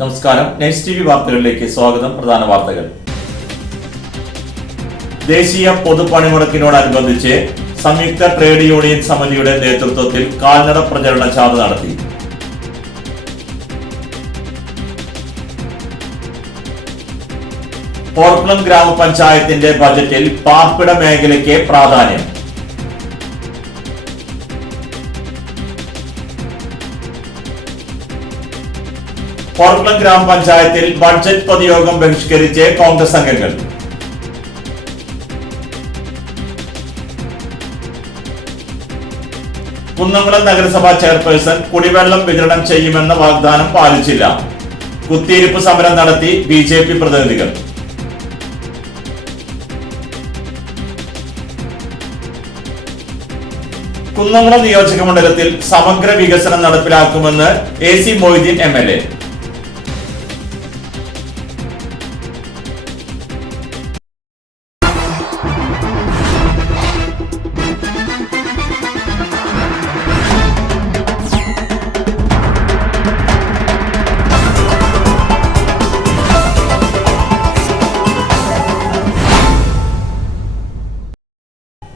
നമസ്കാരം. Next TV വാർത്തകളിലേക്ക് സ്വാഗതം. പ്രധാന വാർത്തകൾ. ദേശീയ പൊതുപണിമുടക്കിനോടനുബന്ധിച്ച് സംയുക്ത ട്രേഡ് യൂണിയൻ സമിതിയുടെ നേതൃത്വത്തിൽ കാൽനട പ്രചരണ ജാഥ നടത്തി. പോർക്കുളം ഗ്രാമപഞ്ചായത്തിന്റെ ബജറ്റിൽ പാർപ്പിട മേഖലയ്ക്ക് പ്രാധാന്യം. പോർക്കുളം ഗ്രാമപഞ്ചായത്തിൽ ബഡ്ജറ്റ് പൊതുയോഗം ബഹിഷ്കരിച്ച് കോൺഗ്രസ് അംഗങ്ങൾ. കുന്നംകുളം നഗരസഭാ ചെയർപേഴ്സൺ കുടിവെള്ളം വിതരണം ചെയ്യുമെന്ന വാഗ്ദാനം പാലിച്ചില്ല. കുത്തിയിരിപ്പ് സമരം നടത്തി BJP പ്രതിനിധികൾ. കുന്നംകുളം നിയോജക മണ്ഡലത്തിൽ സമഗ്ര വികസനം നടപ്പിലാക്കുമെന്ന് AC മൊയ്തീൻ MLA.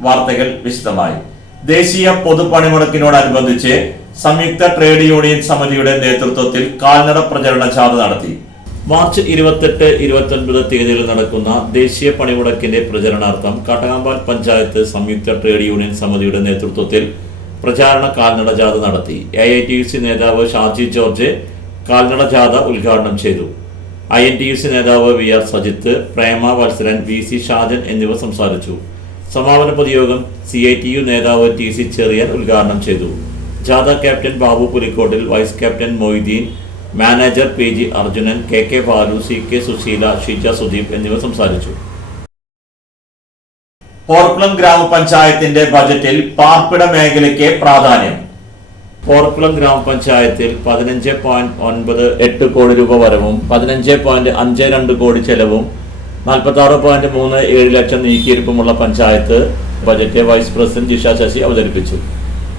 വാർത്തകൾ വിശദമായി. ദേശീയ പൊതുപണിമുടക്കിനോടനുബന്ധിച്ച് സംയുക്ത ട്രേഡ് യൂണിയൻ സമിതിയുടെ നേതൃത്വത്തിൽ കാൽനട പ്രചരണ ജാഥ നടത്തി. മാർച്ച് 28-29 തീയതികളിൽ നടക്കുന്ന ദേശീയ പണിമുടക്കിന്റെ പ്രചരണാർത്ഥം കാട്ടങ്ങാമ്പാൽ പഞ്ചായത്ത് സംയുക്ത ട്രേഡ് യൂണിയൻ സമിതിയുടെ നേതൃത്വത്തിൽ പ്രചാരണ കാൽനട ജാഥ നടത്തി. AITUC നേതാവ് ഷാജി ജോർജ് കാൽനട ജാഥ ഉദ്ഘാടനം ചെയ്തു. INTUC നേതാവ് VR സജിത്ത്, പ്രേമ വത്സരൻ, VC ഷാജൻ എന്നിവർ സംസാരിച്ചു. സമാപന പൊതുയോഗം CITU നേതാവ് TC ചെറിയാൻ ഉദ്ഘാടനം ചെയ്തു. ജാഥ captain Babu Pulikkottil, vice captain Moideen, manager PG Arjunan, KK Balu, CK Susheela, Shija Sudeep എന്നിവർ സംസാരിച്ചു. പോർക്കുളം ഗ്രാമപഞ്ചായത്തിന്റെ ബജറ്റിൽ പാർപ്പിട മേഖലയ്ക്ക് പ്രാധാന്യം. പോർക്കുളം ഗ്രാമപഞ്ചായത്തിൽ 15.98 കോടി രൂപ വരവും 15.52 കോടി ചെലവും 46.37 ലക്ഷം നീക്കിയിരിപ്പുമുള്ള panchayat budget vice president Jisha Sasi അവതരിപ്പിച്ചു.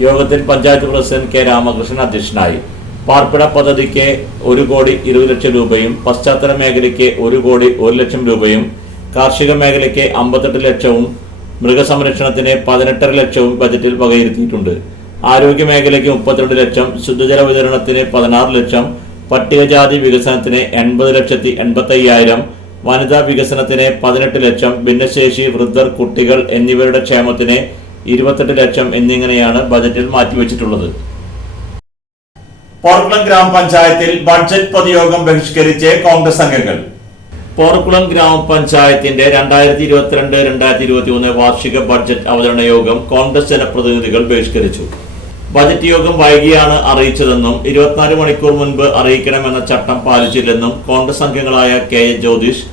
യോഗത്തിൽ പഞ്ചായത്ത് പ്രസിഡന്റ് K രാമകൃഷ്ണൻ അധ്യക്ഷനായി. പാർപ്പിട പദ്ധതിക്ക് 1,20,00,000 രൂപയും പശ്ചാത്തല മേഖലയ്ക്ക് 1,01 ലക്ഷം രൂപയും കാർഷിക മേഖലയ്ക്ക് 58 ലക്ഷവും മൃഗസംരക്ഷണത്തിന് 18.5 ലക്ഷവും ബജറ്റിൽ വകയിരുത്തിയിട്ടുണ്ട്. ആരോഗ്യ മേഖലയ്ക്ക് 32 ലക്ഷം, ശുദ്ധജല വിതരണത്തിന് 16 ലക്ഷം, പട്ടികജാതി വികസനത്തിന് 80,85,000, വനിതാ വികസനത്തിന് 18 ലക്ഷം, ഭിന്നശേഷി, വൃദ്ധർ, കുട്ടികൾ എന്നിവരുടെ ക്ഷേമത്തിന് 28 ലക്ഷം എന്നിങ്ങനെയാണ് ബജറ്റിൽ മാറ്റിവെച്ചിട്ടുള്ളത്. പോർക്കുളം ഗ്രാമപഞ്ചായത്തിൽ ബഡ്ജറ്റ് പൊതുയോഗം ബഹിഷ്കരിച്ച് കോൺഗ്രസ് അംഗങ്ങൾ. പോർക്കുളം ഗ്രാമപഞ്ചായത്തിന്റെ 2022-2023 വാർഷിക ബഡ്ജറ്റ് അവതരണ യോഗം കോൺഗ്രസ് ജനപ്രതിനിധികൾ ബഹിഷ്കരിച്ചു. ബജറ്റ് യോഗം വൈകിയാണ് അറിയിച്ചതെന്നും 24 മണിക്കൂർ മുൻപ് അറിയിക്കണമെന്ന ചട്ടം പാലിച്ചില്ലെന്നും കോൺഗ്രസ് അംഗങ്ങളായ KA ജ്യോതിഷ്,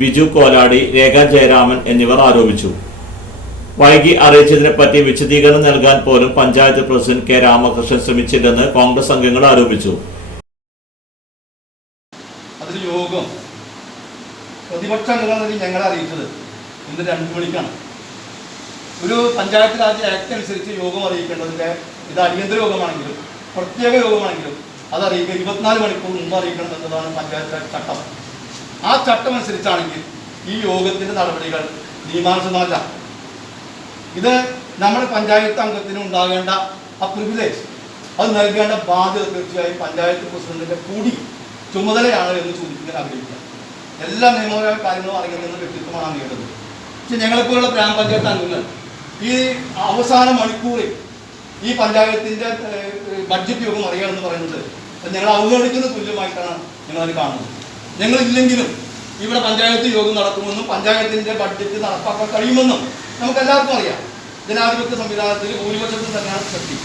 ബിജു കോലാടി, രേഖ ജയരാമൻ എന്നിവർ ആരോപിച്ചു. വൈകി അറിയിച്ചതിനെ പറ്റി വിശദീകരണം നൽകാൻ പോലും പഞ്ചായത്ത് പ്രസിഡന്റ് K രാമകൃഷ്ണൻ ശ്രമിച്ചില്ലെന്ന് കോൺഗ്രസ് അംഗങ്ങൾ ആരോപിച്ചു. പ്രതിപക്ഷ അംഗങ്ങളാണ് ഞങ്ങളെ അറിയിച്ചത് ഇന്ന് 2 മണിക്കാണ്. ഒരു പഞ്ചായത്ത് രാജ് ആക്ട് അനുസരിച്ച് യോഗം അറിയിക്കേണ്ടതിൻ്റെ ഇത് അടിയന്തര യോഗമാണെങ്കിലും പ്രത്യേക യോഗമാണെങ്കിലും അത് അറിയിക്കുക 24 മണിക്കൂർ മുമ്പ് അറിയിക്കണം എന്നതാണ് പഞ്ചായത്ത് രാജ് ചട്ടം. ആ ചട്ടം അനുസരിച്ചാണെങ്കിൽ ഈ യോഗത്തിൻ്റെ നടപടികൾ നിയമാനുസൃതമല്ല. ഇത് നമ്മുടെ പഞ്ചായത്ത് അംഗത്തിന് ഉണ്ടാകേണ്ട ആ പ്രിവിലേജ്, അത് നൽകേണ്ട ബാധ്യത തീർച്ചയായും പഞ്ചായത്ത് പ്രസിഡന്റിൻ്റെ കൂടി ചുമതലയാണ് എന്ന് സൂചിപ്പിക്കാൻ ആഗ്രഹിക്കുക. എല്ലാ നിയമപരമായ കാര്യങ്ങളും അറിയുന്ന വ്യക്തിത്വമാണ് അങ്ങേണ്ടത്. പക്ഷെ ഞങ്ങളെപ്പോലുള്ള ഗ്രാമപഞ്ചായത്ത് അംഗങ്ങൾ ഈ അവസാന മണിക്കൂറിൽ ഈ പഞ്ചായത്തിൻ്റെ ബഡ്ജറ്റ് യോഗം അറിയാമെന്ന് പറയുന്നത് ഞങ്ങൾ അവഗണിക്കുന്ന തുല്യമായിട്ടാണ് ഞങ്ങളത് കാണുന്നത്. ഞങ്ങളില്ലെങ്കിലും ഇവിടെ പഞ്ചായത്ത് യോഗം നടക്കുമെന്നും പഞ്ചായത്തിൻ്റെ ബഡ്ജറ്റ് നടപ്പാക്കാൻ കഴിയുമെന്നും നമുക്കെല്ലാവർക്കും അറിയാം. ജനാധിപത്യ സംവിധാനത്തിൽ ഭൂരിപക്ഷത്തിൽ തന്നെയാണ് ശക്തി.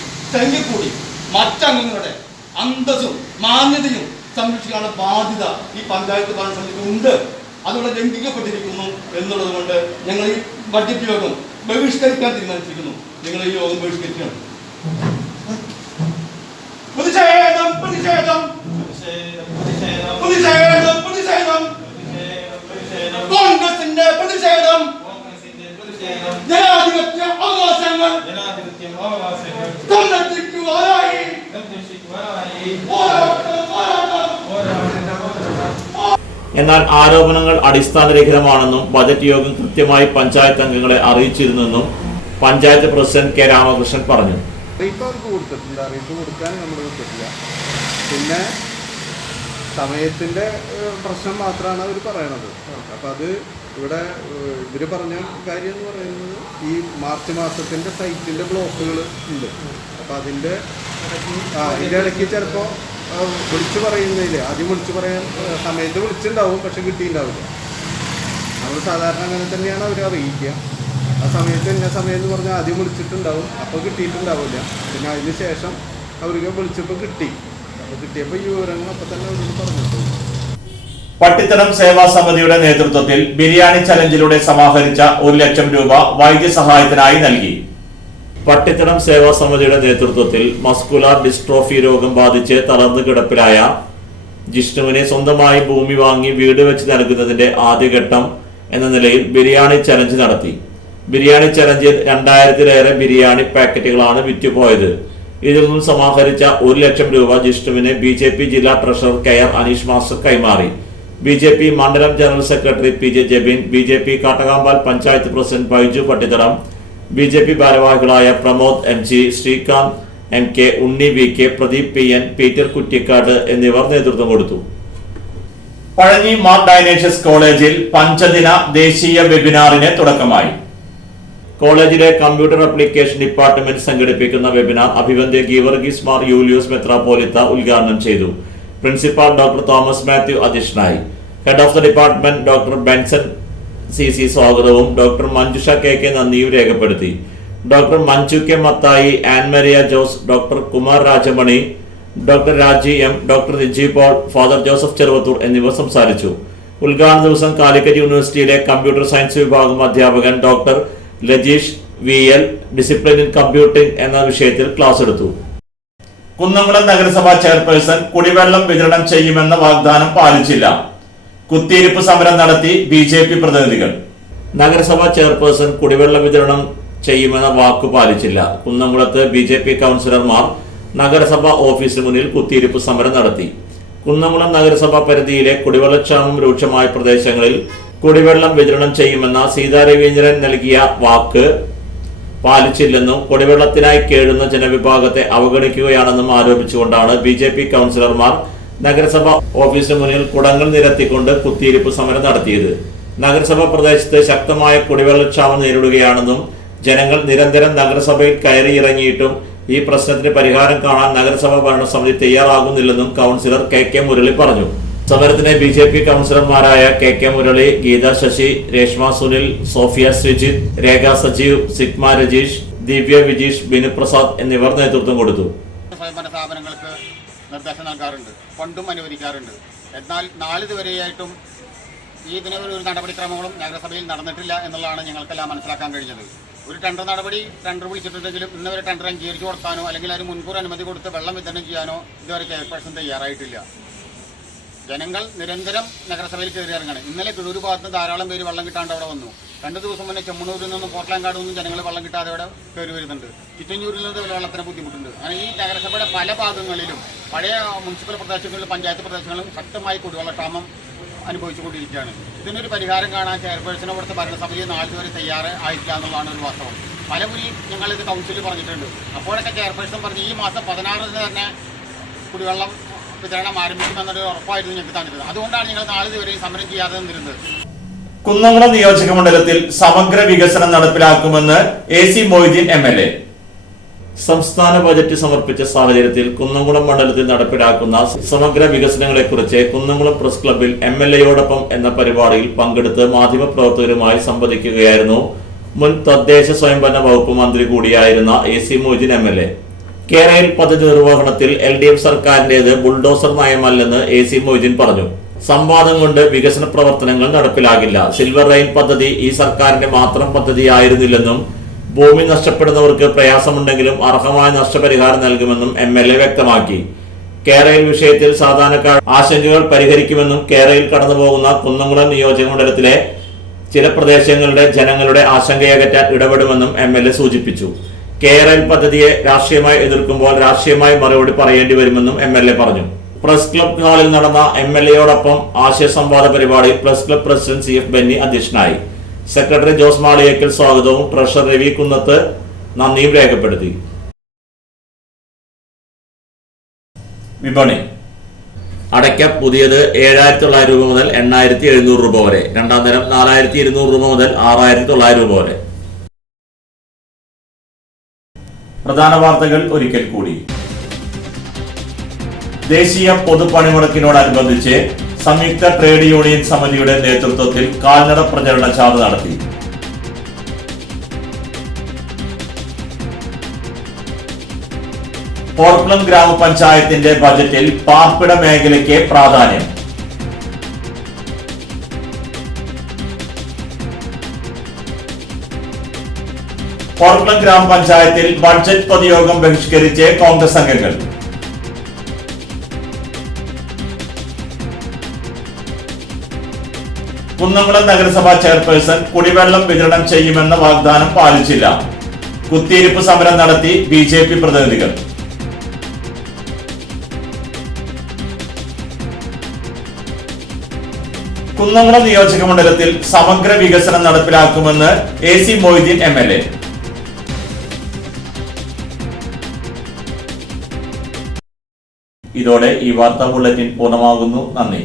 എങ്കിൽ കൂടി മറ്റംഗങ്ങളുടെ അന്തസ്സും മാന്യതയും സംരക്ഷിക്കാനുള്ള ബാധ്യത ഈ പഞ്ചായത്ത് ഭരണസമിതിക്ക് ഉണ്ട്. അതിവിടെ ലംഘിക്കപ്പെട്ടിരിക്കുന്നു എന്നുള്ളത് കൊണ്ട് ഞങ്ങൾ ഈ ബഡ്ജറ്റ് യോഗം ബഹിഷ്കരിക്കാൻ തീരുമാനിച്ചിരിക്കുന്നു. നിങ്ങൾ ഈ യോഗം ബഹിഷ്കരിക്കണം. പ്രതിഷേധം പ്രതിഷേധം പ്രതിഷേധം പ്രതിഷേധം കോൺഗ്രസിന്റെ പ്രതിഷേധം. ജനാധിപത്യ അവകാശങ്ങൾ സംരക്ഷിക്കുവാനായി പോരാട്ടം പോരാട്ടം പോരാട്ടം എന്നാൽ ആരോപണങ്ങൾ അടിസ്ഥാനരഹിതമാണെന്നും ബജറ്റ് യോഗം കൃത്യമായി പഞ്ചായത്ത് അംഗങ്ങളെ അറിയിച്ചിരുന്നെന്നും പഞ്ചായത്ത് പ്രസിഡന്റ് കെ രാമകൃഷ്ണൻ പറഞ്ഞു. അറിയിപ്പ് അവർക്ക് കൊടുത്തിട്ടുണ്ട്, അറിയിപ്പ് കൊടുക്കാൻ നമ്മൾ പറ്റില്ല. പിന്നെ സമയത്തിൻ്റെ പ്രശ്നം മാത്രമാണ് അവർ പറയണത്. അപ്പം അത് ഇവിടെ ഇവർ പറഞ്ഞ കാര്യം എന്ന് പറയുന്നത് ഈ മാർച്ച് മാസത്തിൻ്റെ സൈറ്റിൻ്റെ ബ്ലോക്കുകൾ ഉണ്ട്. അപ്പം അതിൻ്റെ ഇടയ്ക്ക് ചിലപ്പോൾ വിളിച്ചു പറയുന്നതിൽ ആദ്യം വിളിച്ചു പറയാൻ സമയത്ത് വിളിച്ചിട്ടുണ്ടാവും, പക്ഷെ കിട്ടിയിട്ടുണ്ടാവില്ല. നമ്മൾ സാധാരണ അങ്ങനെ തന്നെയാണ് അവർ അറിയിക്കുക. ആ സമയത്ത് ഇന്ന സമയം എന്ന് പറഞ്ഞാൽ ആദ്യം വിളിച്ചിട്ടുണ്ടാവും, അപ്പോൾ കിട്ടിയിട്ടുണ്ടാവില്ല. പിന്നെ അതിന് ശേഷം അവർക്ക് വിളിച്ചപ്പോൾ കിട്ടി. അപ്പോൾ കിട്ടിയപ്പോൾ ഈ വിവരങ്ങൾ അപ്പം തന്നെ അവരോട് പറഞ്ഞിട്ടുണ്ട്. പട്ടിത്തടം സേവാ സമിതിയുടെ നേതൃത്വത്തിൽ ബിരിയാണി ചലഞ്ചിലൂടെ സമാഹരിച്ച 1 ലക്ഷം രൂപ വൈദ്യസഹായത്തിനായി നൽകി. പട്ടിത്തടം സേവാ സമിതിയുടെ നേതൃത്വത്തിൽ മസ്കുലാർ ഡിസ്ട്രോഫി രോഗം ബാധിച്ച് തളർന്നു കിടപ്പിലായ ജിഷ്ണുവിനെ സ്വന്തമായി ഭൂമി വാങ്ങി വീട് വെച്ച് നൽകുന്നതിന്റെ ആദ്യഘട്ടം എന്ന നിലയിൽ ബിരിയാണി ചലഞ്ച് നടത്തി. ബിരിയാണി ചലഞ്ചിൽ 2000-ലേറെ ബിരിയാണി പാക്കറ്റുകളാണ് വിറ്റുപോയത്. ഇതിൽ നിന്നും സമാഹരിച്ച 1 ലക്ഷം രൂപ ജിഷ്ണുവിന് BJP ജില്ലാ ട്രഷറർ KR അനീഷ് മാസ്റ്റർ കൈമാറി. BJP മണ്ഡലം general secretary PJ Jabeen, BJP Kattakampal panchayat president Baiju Pattithadam, BJP ഭാരവാഹികളായ പ്രമോദ് MG, ശ്രീകാന്ത് MK, ഉണ്ണി VK, പ്രദീപ് PN, പീറ്റർ കുറ്റിക്കാട് എന്നിവർ നേതൃത്വം കൊടുത്തു. പഴഞ്ഞി മാർ ഡൈനേഷ്യസ് കോളേജിൽ പഞ്ചദിന ദേശീയ വെബിനാറിന് തുടക്കമായി. കോളേജിലെ കമ്പ്യൂട്ടർ ആപ്ലിക്കേഷൻ ഡിപ്പാർട്ട്മെന്റ് സംഘടിപ്പിക്കുന്ന വെബിനാർ അഭിവന്ദ്യ ഗീവർഗീസ് മാർ യൂലിയോസ് മെത്രാപ്പോലിത്ത ഉദ്ഘാടനം ചെയ്തു. പ്രിൻസിപ്പാൾ ഡോക്ടർ തോമസ് മാത്യു അധ്യക്ഷനായി. Head of the department doctor Benson CC സ്വാഗതവും ഡോക്ടർ മഞ്ജുഷ KK നന്ദിയും രേഖപ്പെടുത്തി. Doctor Manju K Mathai, Annmariya Jose, doctor Kumar Rajamani, doctor Raji M, doctor Niji Paul, father Joseph Cheruvathur എന്നിവർ സംസാരിച്ചു. ഉദ്ഘാടന ദിവസം കാലിക്കറ്റ് യൂണിവേഴ്സിറ്റിയിലെ കമ്പ്യൂട്ടർ സയൻസ് വിഭാഗം അധ്യാപകൻ doctor Lajeesh VL discipline in computing എന്ന വിഷയത്തിൽ ക്ലാസ് എടുത്തു. കുന്നംകുളം നഗരസഭാ ചെയർപേഴ്സൺ കുടിവെള്ളം വിതരണം ചെയ്യുമെന്ന വാഗ്ദാനം പാലിച്ചില്ല. കുത്തിയിരിപ്പ് സമരം നടത്തി BJP പ്രതിനിധികൾ. നഗരസഭാ ചെയർപേഴ്സൺ കുടിവെള്ള വിതരണം ചെയ്യുമെന്ന വാക്കു പാലിച്ചില്ല. കുന്നംകുളത്ത് BJP കൗൺസിലർമാർ നഗരസഭാ ഓഫീസിന് മുന്നിൽ കുത്തിയിരിപ്പ് സമരം നടത്തി. കുന്നംകുളം നഗരസഭാ പരിധിയിലെ കുടിവെള്ളക്ഷാമം രൂക്ഷമായ പ്രദേശങ്ങളിൽ കുടിവെള്ളം വിതരണം ചെയ്യുമെന്ന സീതാ രവീന്ദ്രൻ നൽകിയ വാക്ക് പാലിച്ചില്ലെന്നും കുടിവെള്ളത്തിനായി കേഴുന്ന ജനവിഭാഗത്തെ അവഗണിക്കുകയാണെന്നും ആരോപിച്ചുകൊണ്ടാണ് BJP കൗൺസിലർമാർ നഗരസഭ ഓഫീസിന് മുന്നിൽ കുടങ്ങൾ നിരത്തിക്കൊണ്ട് കുത്തിയിരിപ്പ് സമരം നടത്തിയത്. നഗരസഭ പ്രദേശത്ത് ശക്തമായ കുടിവെള്ളക്ഷാമം നേരിടുകയാണെന്നും ജനങ്ങൾ നിരന്തരം നഗരസഭയിൽ കയറിയിറങ്ങിയിട്ടും ഈ പ്രശ്നത്തിന് പരിഹാരം കാണാൻ നഗരസഭാ ഭരണസമിതി തയ്യാറാകുന്നില്ലെന്നും കൗൺസിലർ KK മുരളി പറഞ്ഞു. സമരത്തിന് BJP കൗൺസിലർമാരായ KK Murali, Geetha Sasi, Reshma Sunil, Sophia Sreejith, Rekha Sajeev, Sigma Rajeesh, Divya Vijeesh, Binu Prasad എന്നിവർ നേതൃത്വം കൊടുത്തു. സ്വയംഭരണ സ്ഥാപനങ്ങൾക്ക് നിർദ്ദേശം നൽകാറുണ്ട്, ഫണ്ടും അനുവദിക്കാറുണ്ട്. എന്നാൽ നാളിതുവരെയായിട്ടും ഇതിനൊരു നടപടിക്രമങ്ങളും നഗരസഭയിൽ നടന്നിട്ടില്ല എന്നുള്ളതാണ് ഞങ്ങൾക്കെല്ലാം മനസ്സിലാക്കാൻ കഴിഞ്ഞത്. ഒരു ടെൻഡർ വിളിച്ചിട്ടുണ്ടെങ്കിലും ഇന്നുവരെ ടെൻഡർ അംഗീകരിച്ചു കൊടുക്കാനോ അല്ലെങ്കിൽ അതിന് മുൻകൂർ അനുമതി കൊടുത്ത് വെള്ളം വിതരണം ചെയ്യാനോ ഇതുവരെ ചെയർപേഴ്സൺ തയ്യാറായിട്ടില്ല. ജനങ്ങൾ നിരന്തരം നഗരസഭയിൽ കയറി ഇറങ്ങണം. ഇന്നലെ കിഴൂർ ഭാഗത്ത് ധാരാളം പേര് വെള്ളം കിട്ടാണ്ട് അവിടെ വന്നു. 2 ദിവസം മുന്നേ ചെമ്മണൂരിൽ നിന്നും പോർട്ട്ലാൻഡ് നിന്നും ജനങ്ങൾ വെള്ളം കിട്ടാതെ അവിടെ കയറി വരുന്നുണ്ട്. ചിറ്റഞ്ഞൂരിൽ നിന്ന് വെള്ളത്തിന് ബുദ്ധിമുട്ടുണ്ട്. അങ്ങനെ ഈ നഗരസഭയുടെ പല ഭാഗങ്ങളിലും പഴയ മുനിസിപ്പൽ പ്രദേശങ്ങളിലും പഞ്ചായത്ത് പ്രദേശങ്ങളിലും ശക്തമായി കുടിവെള്ളക്ഷാമം അനുഭവിച്ചുകൊണ്ടിരിക്കുകയാണ്. ഇതിനൊരു പരിഹാരം കാണാൻ ചെയർപേഴ്സണെ കൊടുത്ത ഭരണസമിതി നാളിതുവരെ തയ്യാറായിട്ടില്ല എന്നുള്ളതാണ് ഒരു വാസ്തവം. പലപുരി ഞങ്ങളിത് കൗൺസിലിൽ പറഞ്ഞിട്ടുണ്ട്. അപ്പോഴൊക്കെ ചെയർപേഴ്സൺ പറഞ്ഞ് ഈ മാസം 16 തന്നെ കുടിവെള്ളം വിതരണം ആരംഭിക്കുമെന്നൊരു ഉറപ്പായിരുന്നു ഞങ്ങൾക്ക് തന്നത്. അതുകൊണ്ടാണ് ഞങ്ങൾ നാളിതുവരെ സമരം ചെയ്യാതെ നിന്നിരുന്നത്. കുന്നംകുളം നിയോജക മണ്ഡലത്തിൽ സമഗ്ര വികസനം നടപ്പിലാക്കുമെന്ന് AC മൊയ്തീൻ MLA. സംസ്ഥാന ബജറ്റ് സമർപ്പിച്ച സാഹചര്യത്തിൽ കുന്നംകുളം മണ്ഡലത്തിൽ നടപ്പിലാക്കുന്ന സമഗ്ര വികസനങ്ങളെക്കുറിച്ച് കുന്നംകുളം പ്രസ് ക്ലബ്ബിൽ MLAയോടൊപ്പം എന്ന പരിപാടിയിൽ പങ്കെടുത്ത് മാധ്യമപ്രവർത്തകരുമായി സംവദിക്കുകയായിരുന്നു മുൻ തദ്ദേശ സ്വയംഭരണ വകുപ്പ് മന്ത്രി കൂടിയായിരുന്ന AC മൊയ്തീൻ MLA. കേരയിൽ പദ്ധതി നിർവഹണത്തിൽ LDF സർക്കാരിന്റേത് ബുൾഡോസർ നയമല്ലെന്ന് AC മൊയ്തീൻ പറഞ്ഞു. സംവാദം കൊണ്ട് വികസന പ്രവർത്തനങ്ങൾ നടപ്പിലാകില്ല. സിൽവർ റെയിൻ പദ്ധതി ഈ സർക്കാരിന്റെ മാത്രം പദ്ധതിയായിരുന്നില്ലെന്നും ഭൂമി നഷ്ടപ്പെടുന്നവർക്ക് പ്രയാസമുണ്ടെങ്കിലും അർഹമായ നഷ്ടപരിഹാരം നൽകുമെന്നും MLA വ്യക്തമാക്കി. കേരയിൽ വിഷയത്തിൽ സാധാരണക്കാർ ആശങ്കകൾ പരിഹരിക്കുമെന്നും കേരയിൽ കടന്നുപോകുന്ന കുന്നംകുളം നിയോജക മണ്ഡലത്തിലെ ചില പ്രദേശങ്ങളുടെ ജനങ്ങളുടെ ആശങ്കയകറ്റാൻ ഇടപെടുമെന്നും MLA സൂചിപ്പിച്ചു. കേരയിൽ പദ്ധതിയെ രാഷ്ട്രീയമായി എതിർക്കുമ്പോൾ രാഷ്ട്രീയമായി മറുപടി പറയേണ്ടി വരുമെന്നും MLA പറഞ്ഞു. പ്രസ് ക്ലബ് ഹാളിൽ നടന്ന MLAയോടൊപ്പം ആശയ സംവാദ പരിപാടിയിൽ press club president CF Benny അധ്യക്ഷനായി. സെക്രട്ടറി ജോസ് മാളിയേക്കൽ സ്വാഗതവും ട്രഷറർ രവി കുന്നത്ത് നന്ദിയും രേഖപ്പെടുത്തി. വിപണി അടയ്ക്ക പുതിയത് 7,900 രൂപ മുതൽ 8,700 രൂപ വരെ, രണ്ടാം തരം 4,200 രൂപ മുതൽ 6,900 രൂപ വരെ. പ്രധാന വാർത്തകൾ ഒരിക്കൽ കൂടി. ദേശീയ പൊതുപണിമുടക്കിനോടനുബന്ധിച്ച് സംയുക്ത ട്രേഡ് യൂണിയൻ സമിതിയുടെ നേതൃത്വത്തിൽ കാൽനട പ്രചരണ ജാഥ നടത്തി. പോർക്കുളം ഗ്രാമപഞ്ചായത്തിന്റെ ബജറ്റിൽ പാർപ്പിട മേഖലയ്ക്ക് പ്രാധാന്യം. പോർക്കുളം ഗ്രാമപഞ്ചായത്തിൽ ബഡ്ജറ്റ് പൊതുയോഗം ബഹിഷ്കരിച്ച് കോൺഗ്രസ് അംഗങ്ങൾ. കുന്നംകുളം നഗരസഭാ ചെയർപേഴ്സൺ കുടിവെള്ളം വിതരണം ചെയ്യുമെന്ന വാഗ്ദാനം പാലിച്ചില്ല. കുത്തിയിരിപ്പ് സമരം നടത്തി BJP പ്രതിനിധികൾ. കുന്നംകുളം നിയോജക മണ്ഡലത്തിൽ സമഗ്ര വികസനം നടപ്പിലാക്കുമെന്ന് AC മൊയ്തീൻ MLA. ഇതോടെ ഈ വാർത്താ ബുള്ളറ്റിൻ പൂർണ്ണമാകുന്നു. നന്ദി.